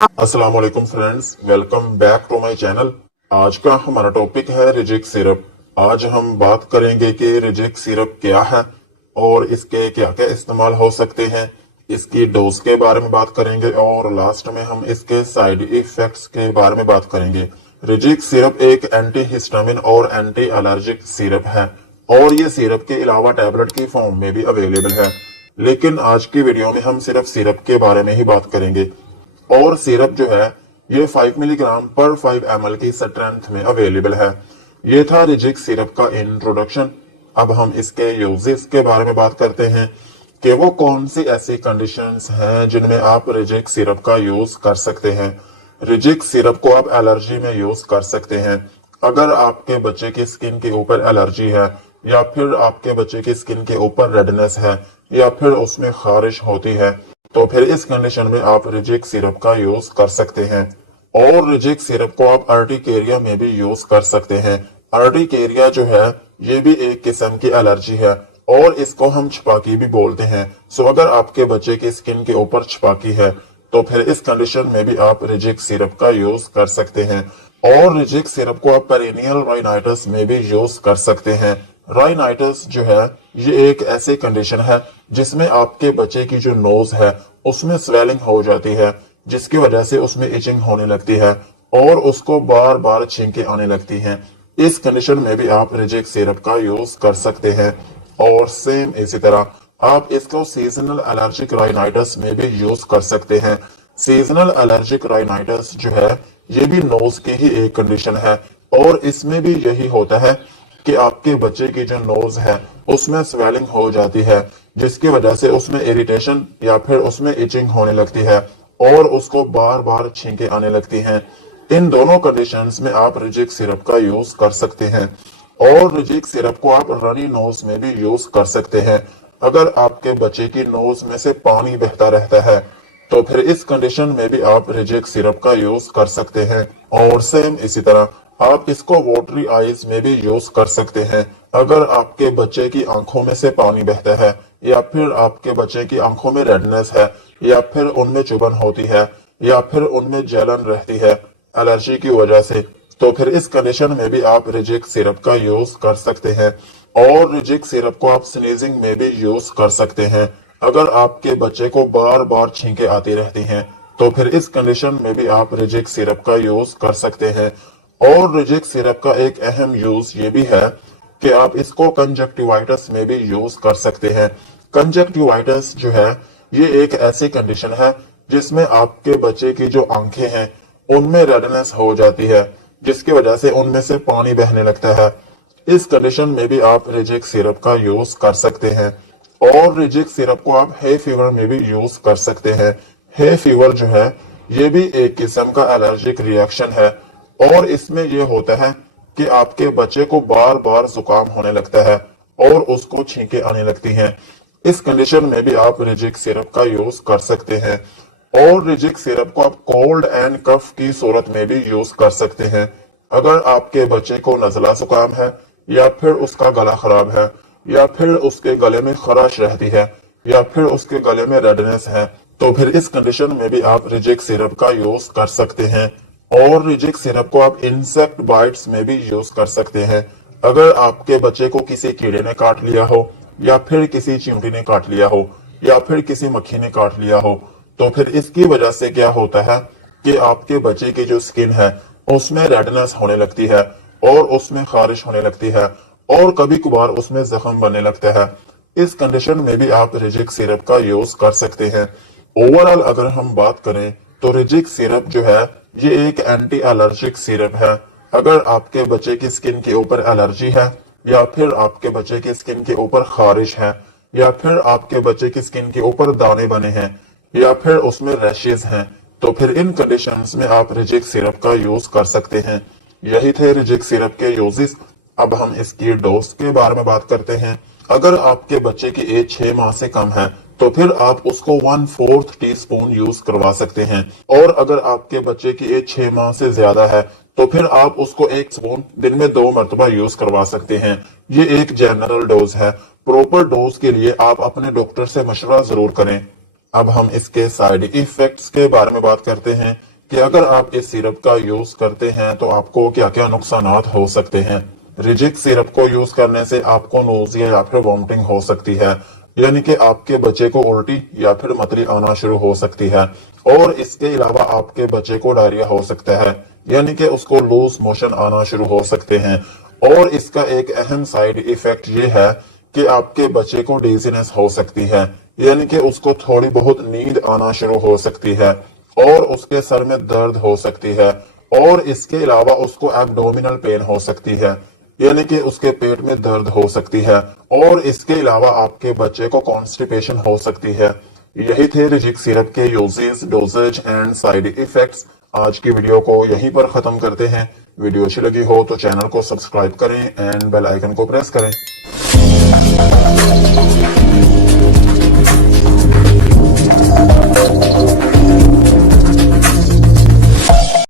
अस्सलाम वालेकुम friends, welcome back to my channel. आज का हमारा टॉपिक है रिजिक सिरप। आज हम बात करेंगे कि रिजिक सिरप क्या है और इसके क्या क्या इस्तेमाल हो सकते हैं। इसकी डोज के बारे में बात करेंगे और लास्ट में हम इसके साइड इफेक्ट्स के बारे में बात करेंगे। रिजिक सिरप एक एंटी हिस्टामिन और एंटी एलर्जिक सिरप है और ये सिरप के अलावा टैबलेट की फॉर्म में भी अवेलेबल है, लेकिन आज की वीडियो में हम सिर्फ सिरप के बारे में ही बात करेंगे। और सिरप जो है ये 5 मिलीग्राम पर 5 ml की स्ट्रेंथ में अवेलेबल है। ये था रिजिक सिरप का इंट्रोडक्शन। अब हम इसके यूजेस के बारे में बात करते हैं कि वो कौन सी ऐसी कंडीशंस हैं जिनमें आप रिजिक सिरप का यूज कर सकते हैं। रिजिक सिरप को आप एलर्जी में यूज कर सकते हैं। अगर आपके बच्चे की स्किन के ऊपर एलर्जी है या फिर आपके बच्चे की स्किन के ऊपर रेडनेस है या फिर उसमें खारिश होती है, तो फिर इस कंडीशन में आप रिजिक सिरप का यूज कर सकते हैं। और रिजिक सिरप को आप अर्टिकेरिया में भी यूज कर सकते हैं। अर्टिकेरिया जो है ये भी एक किस्म की एलर्जी है और इसको हम छपाकी भी बोलते हैं। सो अगर आपके बच्चे की स्किन के ऊपर छपाकी है तो फिर इस कंडीशन में भी आप रिजिक सिरप का यूज कर सकते हैं। और रिजिक सिरप को आप पेरिनियल राइनाइटिस में भी यूज कर सकते हैं। राइनाइटिस जो है ये एक ऐसी कंडीशन है जिसमें आपके बच्चे की जो नोज है उसमें स्वेलिंग हो जाती है, जिसकी वजह से उसमें इचिंग होने लगती है और उसको बार बार छींके आने लगती हैं। इस कंडीशन में भी आप रिजिक सिरप का यूज कर सकते हैं। और सेम इसी तरह आप इसको सीजनल एलर्जिक राइनाइटिस में भी यूज कर सकते हैं। सीजनल एलर्जिक राइनाइटिस जो है ये भी नोज की ही एक कंडीशन है और इसमें भी यही होता है कि आपके बच्चे की जो नोज है उसमें स्वेलिंग हो जाती है, जिसकी वजह से उसमें इरिटेशन या फिर उसमें इचिंग होने लगती है और उसको बार बार छींके आने लगती हैं। इन दोनों कंडीशंस में आप रिजिक सिरप का यूज कर सकते हैं। और रिजिक सिरप को आप रनी नोज में भी यूज कर सकते हैं। अगर आपके बच्चे की नोज में से पानी बहता रहता है तो फिर इस कंडीशन में भी आप रिजिक सिरप का यूज कर सकते हैं। और सेम इसी तरह आप इसको वाटरी आईज में भी यूज कर सकते हैं। अगर आपके बच्चे की आंखों में से पानी बहता है या फिर आपके बच्चे की आंखों में रेडनेस है या फिर उनमें चुभन होती है या फिर उनमें जलन रहती है एलर्जी की वजह से, तो फिर इस कंडीशन में भी आप रिजिक सिरप का यूज कर सकते हैं। और रिजिक सिरप को आप स्नीजिंग में भी यूज कर सकते हैं। अगर आपके बच्चे को बार बार छींके आती रहती हैं तो फिर इस कंडीशन में भी आप रिजिक सिरप का यूज कर सकते हैं। और रिजिक सिरप का एक अहम यूज ये भी है कि आप इसको कंजक्टिवाइटिस में भी यूज कर सकते हैं। कंजक्टिवाइटिस जो है ये एक ऐसी कंडीशन है जिसमें आपके बच्चे की जो आंखें हैं उनमें रेडनेस हो जाती है, जिसकी वजह से उनमें से पानी बहने लगता है। इस कंडीशन में भी आप रिजिक सिरप का यूज कर सकते हैं। और रिजिक सिरप को आप हे फीवर में भी यूज कर सकते हैं। हे फीवर जो है ये भी एक किस्म का एलर्जिक रिएक्शन है और इसमें ये होता है कि आपके बच्चे को बार बार जुकाम होने लगता है और उसको छींके आने लगती हैं। इस कंडीशन में भी आप रिजिक सिरप का यूज कर सकते हैं। और रिजिक सिरप को आप कोल्ड एंड कफ की सूरत में भी यूज कर सकते हैं। अगर आपके बच्चे को नजला जुकाम है या फिर उसका गला खराब है या फिर उसके गले में खराश रहती है या फिर उसके गले में रेडनेस है, तो फिर इस कंडीशन में भी आप रिजिक सिरप का यूज कर सकते हैं। और रिजिक सिरप को आप इंसेक्ट बाइट्स में भी यूज कर सकते हैं। अगर आपके बच्चे को किसी कीड़े ने काट लिया हो या फिर किसी चींटी ने काट लिया हो या फिर किसी मक्खी ने काट लिया हो, तो फिर इसकी वजह से क्या होता है कि आपके बच्चे की जो स्किन है उसमें रेडनेस होने लगती है और उसमें खारिश होने लगती है और कभी कभार उसमें जख्म बनने लगता है। इस कंडीशन में भी आप रिजिक सिरप का यूज कर सकते हैं। ओवरऑल अगर हम बात करें तो रिजिक सिरप जो है ये एक एंटी एलर्जिक सिरप है। अगर आपके बच्चे की स्किन के ऊपर एलर्जी है या फिर आपके बच्चे की स्किन के ऊपर खारिश है या फिर आपके बच्चे की स्किन के ऊपर दाने बने हैं या फिर उसमें रैशेज हैं, तो फिर इन कंडीशंस में आप रिजिक सिरप का यूज कर सकते हैं। यही थे रिजिक सिरप के यूजेस। अब हम इसकी डोज के बारे में बात करते हैं। अगर आपके बच्चे की एज 6 माह से कम है तो फिर आप उसको 1/4 टीस्पून यूज करवा सकते हैं। और अगर आपके बच्चे की एज 6 माह से ज्यादा है तो फिर आप उसको 1 स्पून दिन में 2 मरतबा यूज करवा सकते हैं। ये एक जनरल डोज है। प्रॉपर डोज के लिए आप अपने डॉक्टर से मशवरा जरूर करें। अब हम इसके साइड इफेक्ट्स के बारे में बात करते हैं कि अगर आप इस सिरप का यूज करते हैं तो आपको क्या क्या नुकसान हो सकते हैं। रिजिक सिरप को यूज करने से आपको नोजिया या फिर वॉमिटिंग हो सकती है, यानी कि आपके बच्चे को उल्टी या फिर मतली आना शुरू हो सकती है। और इसके अलावा आपके बच्चे को डायरिया हो सकता है, यानी कि उसको लूज मोशन आना शुरू हो सकते हैं। और इसका एक अहम साइड इफेक्ट ये है कि आपके बच्चे को डिजीनेस हो सकती है, यानी कि उसको थोड़ी बहुत नींद आना शुरू हो सकती है और उसके सर में दर्द हो सकती है। और इसके अलावा उसको एब्डोमिनल पेन हो सकती है, यानी कि उसके पेट में दर्द हो सकती है। और इसके अलावा आपके बच्चे को कॉन्स्टिपेशन हो सकती है। यही थे रिजिक सिरप के uses, doses and side effects. आज की वीडियो को यहीं पर खत्म करते हैं। वीडियो अच्छी लगी हो तो चैनल को सब्सक्राइब करें एंड बेल आइकन को प्रेस करें।